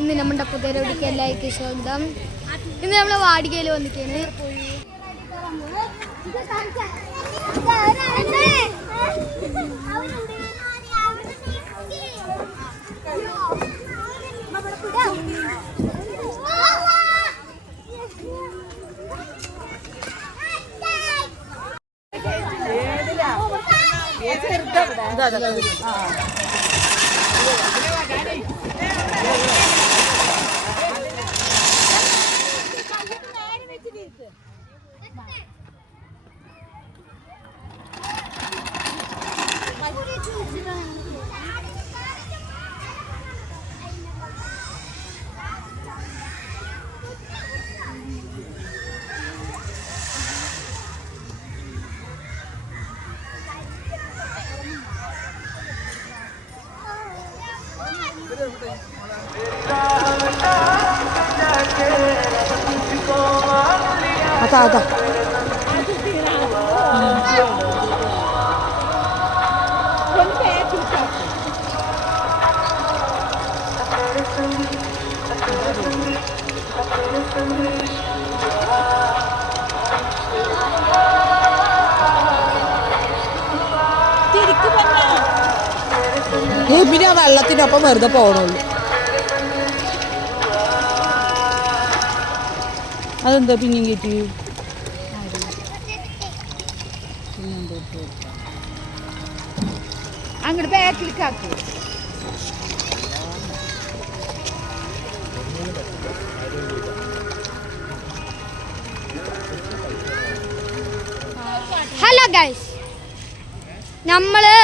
ഇന്ന് നമ്മുടെ പുതിയൊരുടിക്ക് എല്ലാവർക്കും സ്വാഗതം. ഇന്ന് നമ്മൾ വാടികയിൽ വന്നിട്ടാണ്. അതാ പിന്നെ ആ വെള്ളത്തിനൊപ്പം വെറുതെ പോകണുള്ളൂ. അതെന്താ പിന്നെയും കയറ്റി അങ്ങോട്ട് ബാക്കിലേക്ക് ആക്കി. ഹലോ ഗൈസ്, നമ്മള്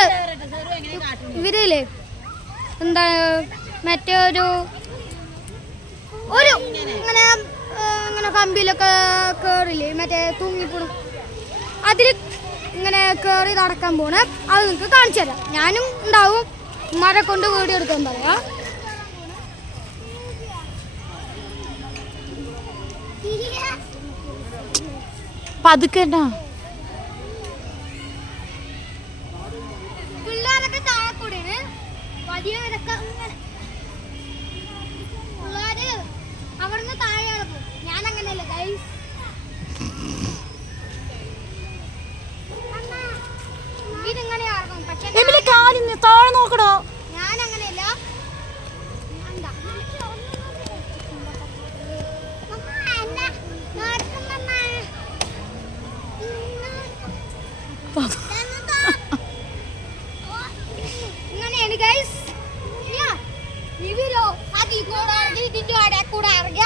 ഇവരില്ലേ എന്താ മറ്റേ ഒരു ഇങ്ങനെ ഇങ്ങനെ കമ്പിയിലൊക്കെ കയറില്ലേ, മറ്റേ തൂങ്ങിപ്പോണു, അതിൽ ഇങ്ങനെ കയറി നടക്കാൻ പോണേ. അത് നിങ്ങൾക്ക് കാണിച്ചു തരാം. ഞാനും ഉണ്ടാവും, ഉമ്മാരെ കൊണ്ട് വീഡിയോ എടുക്കാൻ പറയാം. പതുക്കേണ്ട പിള്ളേരൊക്കെ താഴെ കൂടെയാണ്, വലിയവരൊക്കെ ഇങ്ങനെ പിള്ളേര് അവിടുന്ന് താഴെ കിടക്കും. ഞാൻ അങ്ങനെയല്ല ഗൈസ്, ഇതിങ്ങനെ ഇറങ്ങും. പക്ഷെ താഴെ നോക്കടോ. ഞാൻ അങ്ങനെയല്ല. ഇങ്ങനെയാണ് ഗൈസ്. ഇവരോ അതിൽ കൂടെ ഇതിന്റെ കൂടെ ഇറങ്ങി